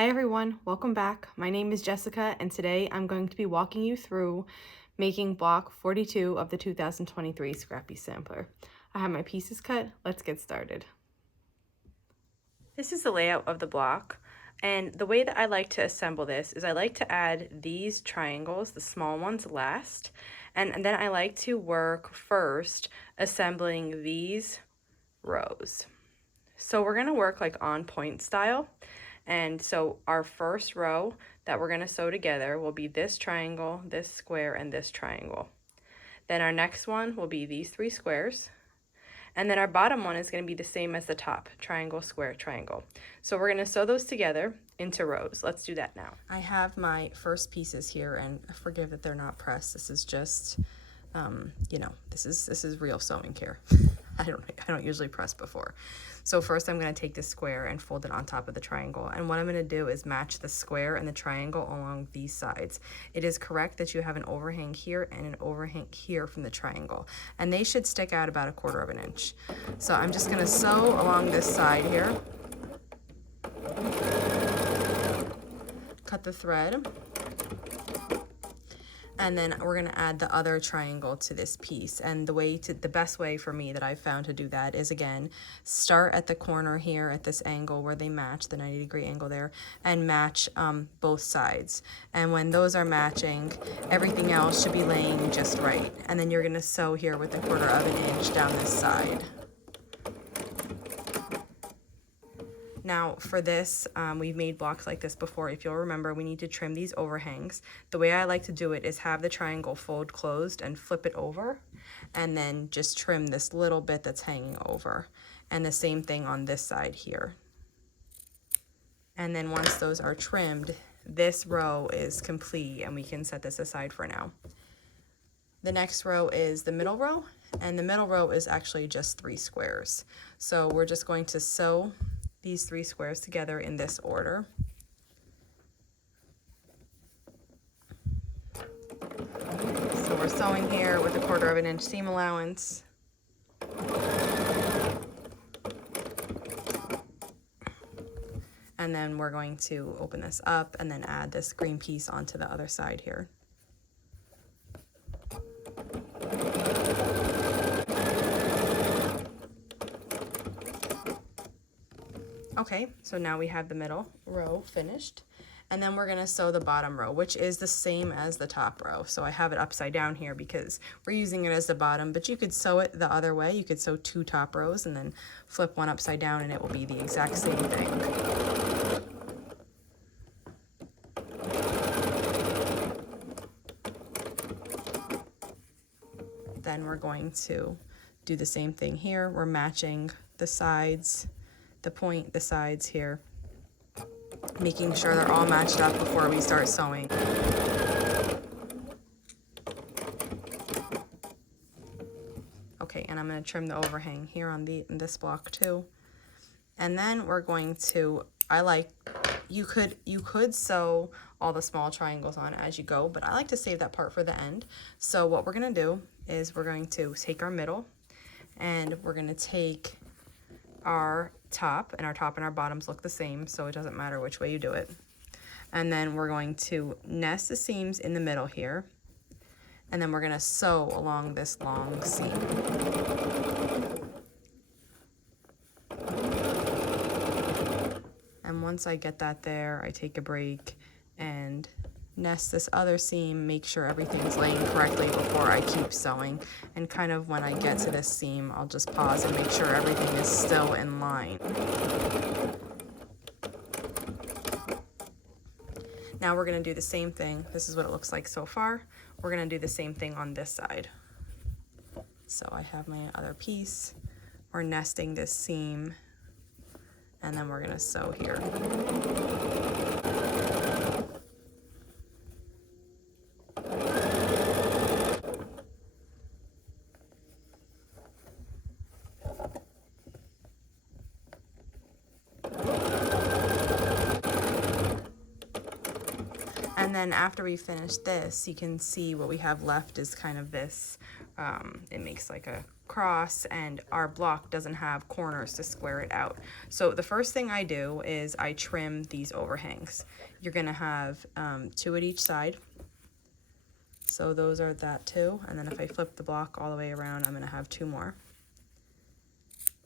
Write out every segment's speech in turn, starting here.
Hi everyone, welcome back. My name is Jessica and today I'm going to be walking you through making block 42 of the 2023 Scrappy Sampler. I have my pieces cut, let's get started. This is the layout of the block, and the way that I like to assemble this is I like to add these triangles, the small ones, last, and then I like to work first assembling these rows. So we're gonna work like on point style. And so our first row that we're going to sew together will be this triangle, this square, and this triangle. Then our next one will be these three squares. And then our bottom one is going to be the same as the top, triangle, square, triangle. So we're going to sew those together into rows. Let's do that now. I have my first pieces here, and forgive that they're not pressed. This is just, this is real sewing care. I don't usually press before. So first I'm going to take this square and fold it on top of the triangle. And what I'm going to do is match the square and the triangle along these sides. It is correct that you have an overhang here and an overhang here from the triangle. And they should stick out about 1/4 of an inch. So I'm just going to sew along this side here. Cut the thread. And then we're gonna add the other triangle to this piece. And the best way for me that I've found to do that is, again, start at the corner here at this angle where they match, the 90-degree angle there, and match both sides. And when those are matching, everything else should be laying just right. And then you're gonna sew here with 1/4 of an inch down this side. Now for this, we've made blocks like this before. If you'll remember, we need to trim these overhangs. The way I like to do it is have the triangle fold closed and flip it over, and then just trim this little bit that's hanging over. And the same thing on this side here. And then once those are trimmed, this row is complete and we can set this aside for now. The next row is the middle row, and the middle row is actually just 3 squares. So we're just going to sew these 3 squares together in this order. So we're sewing here with 1/4 of an inch seam allowance. And then we're going to open this up and then add this green piece onto the other side here. Okay, so now we have the middle row finished, and then we're gonna sew the bottom row, which is the same as the top row. So I have it upside down here because we're using it as the bottom, but you could sew it the other way. You could sew 2 top rows and then flip one upside down and it will be the exact same thing. Then we're going to do the same thing here. We're matching the sides, the sides here, making sure they're all matched up before we start sewing. Okay, and I'm going to trim the overhang here on in this block too. And then we're going to, you could sew all the small triangles on as you go, but I like to save that part for the end. So what we're going to do is we're going to take our middle, and we're going to take our top, and our bottoms look the same, so it doesn't matter which way you do it. And then we're going to nest the seams in the middle here, and then we're going to sew along this long seam. And once I get that there, I take a break and nest this other seam, make sure everything's laying correctly before I keep sewing. And kind of when I get to this seam, I'll just pause and make sure everything is still in line. Now we're going to do the same thing. This is what it looks like so far. We're going to do the same thing on this side. So I have my other piece. We're nesting this seam, and then we're going to sew here. And then after we finish this, you can see what we have left is kind of this, it makes like a cross and our block doesn't have corners to square it out. So the first thing I do is I trim these overhangs. You're gonna have 2 at each side. So those are that 2, and then if I flip the block all the way around, I'm gonna have 2 more.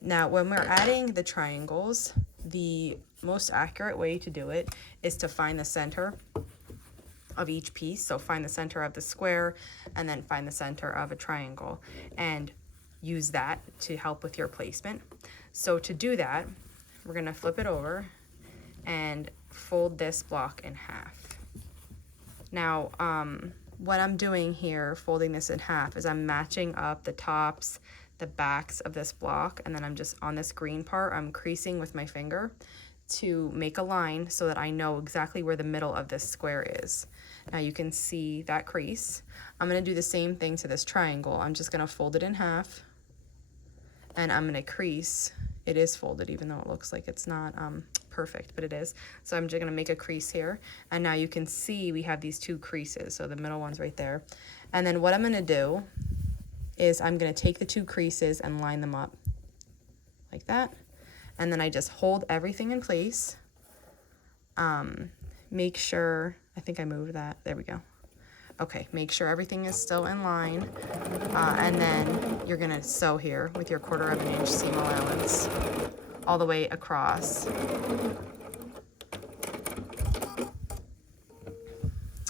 Now, when we're adding the triangles, the most accurate way to do it is to find the center of each piece. So find the center of the square and then find the center of a triangle and use that to help with your placement. So to do that, we're gonna flip it over and fold this block in half. Now, what I'm doing here, folding this in half, is I'm matching up the tops, the backs of this block, and then I'm just on this green part, I'm creasing with my finger to make a line so that I know exactly where the middle of this square is. Now you can see that crease. I'm gonna do the same thing to this triangle. I'm just gonna fold it in half and I'm gonna crease. It is folded even though it looks like it's not perfect, but it is. So I'm just gonna make a crease here. And now you can see we have these 2 creases. So the middle one's right there. And then what I'm gonna do is I'm gonna take the 2 creases and line them up like that. And then I just hold everything in place. Make sure, I think I moved that, there we go. Okay, make sure everything is still in line. And then you're gonna sew here with your 1/4 of an inch seam allowance all the way across.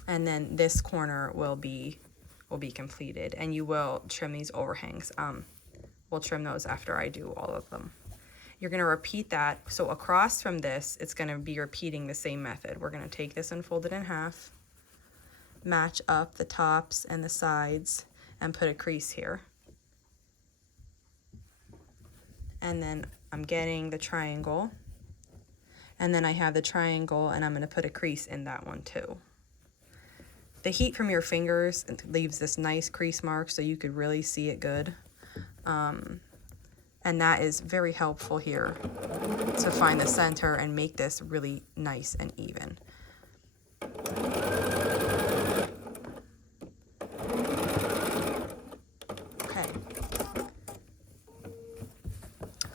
And then this corner will be completed, and you will trim these overhangs. We'll trim those after I do all of them. You're gonna repeat that. So across from this, it's gonna be repeating the same method. We're gonna take this and fold it in half, match up the tops and the sides, and put a crease here. And then I'm getting the triangle, and then I have the triangle, and I'm gonna put a crease in that one too. The heat from your fingers leaves this nice crease mark so you could really see it good. And that is very helpful here to find the center and make this really nice and even. Okay.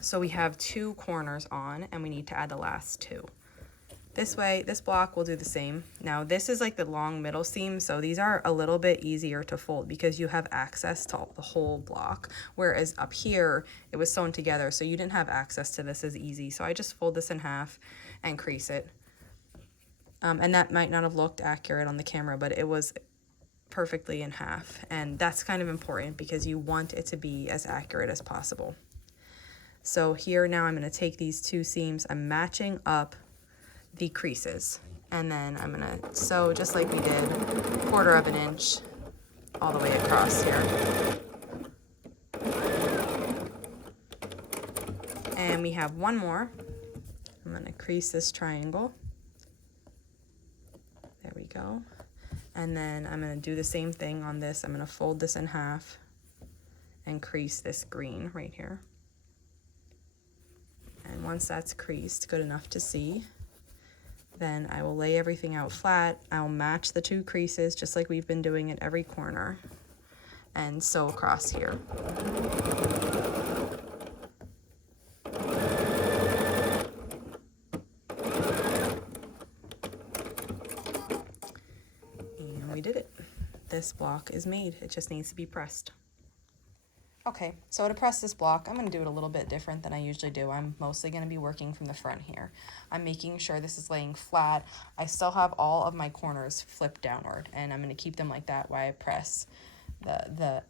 So we have 2 corners on, and we need to add the last 2. This way, this block will do the same. Now this is like the long middle seam, so these are a little bit easier to fold because you have access to the whole block, whereas up here it was sewn together, so you didn't have access to this as easy. So I just fold this in half and crease it. And that might not have looked accurate on the camera, but it was perfectly in half, and that's kind of important because you want it to be as accurate as possible. So here now I'm going to take these 2 seams, I'm matching up the creases, and then I'm gonna sew just like we did, 1/4 of an inch all the way across here. And we have 1 more. I'm gonna crease this triangle. There we go. And then I'm gonna do the same thing on this. I'm gonna fold this in half and crease this green right here. And once that's creased, good enough to see, then I will lay everything out flat. I'll match the 2 creases just like we've been doing at every corner and sew across here. And we did it. This block is made. It just needs to be pressed. Okay, so to press this block, I'm going to do it a little bit different than I usually do. I'm mostly going to be working from the front here. I'm making sure this is laying flat. I still have all of my corners flipped downward, and I'm going to keep them like that while I press the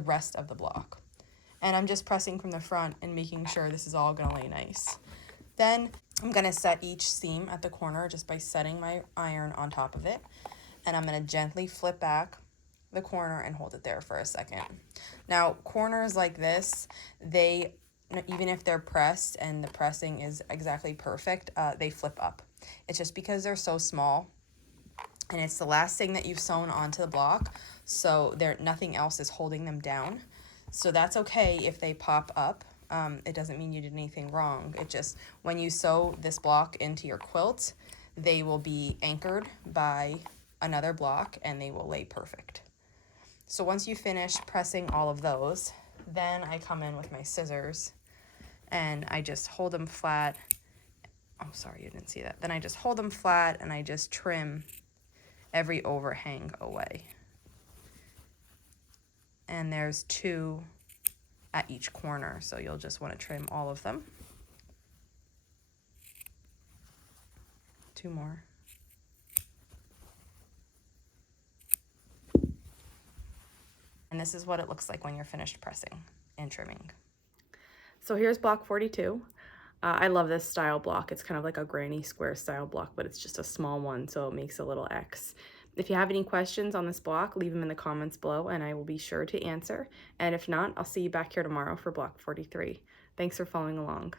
rest of the block. And I'm just pressing from the front and making sure this is all going to lay nice. Then I'm going to set each seam at the corner just by setting my iron on top of it. And I'm going to gently flip back the corner and hold it there for a second. Now, corners like this, they, even if they're pressed and the pressing is exactly perfect, they flip up. It's just because they're so small, and it's the last thing that you've sewn onto the block, so nothing else is holding them down. So that's okay if they pop up. It doesn't mean you did anything wrong. It just, when you sew this block into your quilt, they will be anchored by another block and they will lay perfect. So once you finish pressing all of those, Then I come in with my scissors and I just hold them flat. Oh, sorry, you didn't see that. Then I just hold them flat and I just trim every overhang away. And there's 2 at each corner, so you'll just want to trim all of them. 2 more. And this is what it looks like when you're finished pressing and trimming. So here's block 42. I love this style block. It's kind of like a granny square style block, but it's just a small one, so it makes a little X. If you have any questions on this block, leave them in the comments below and I will be sure to answer. And if not, I'll see you back here tomorrow for block 43. Thanks for following along.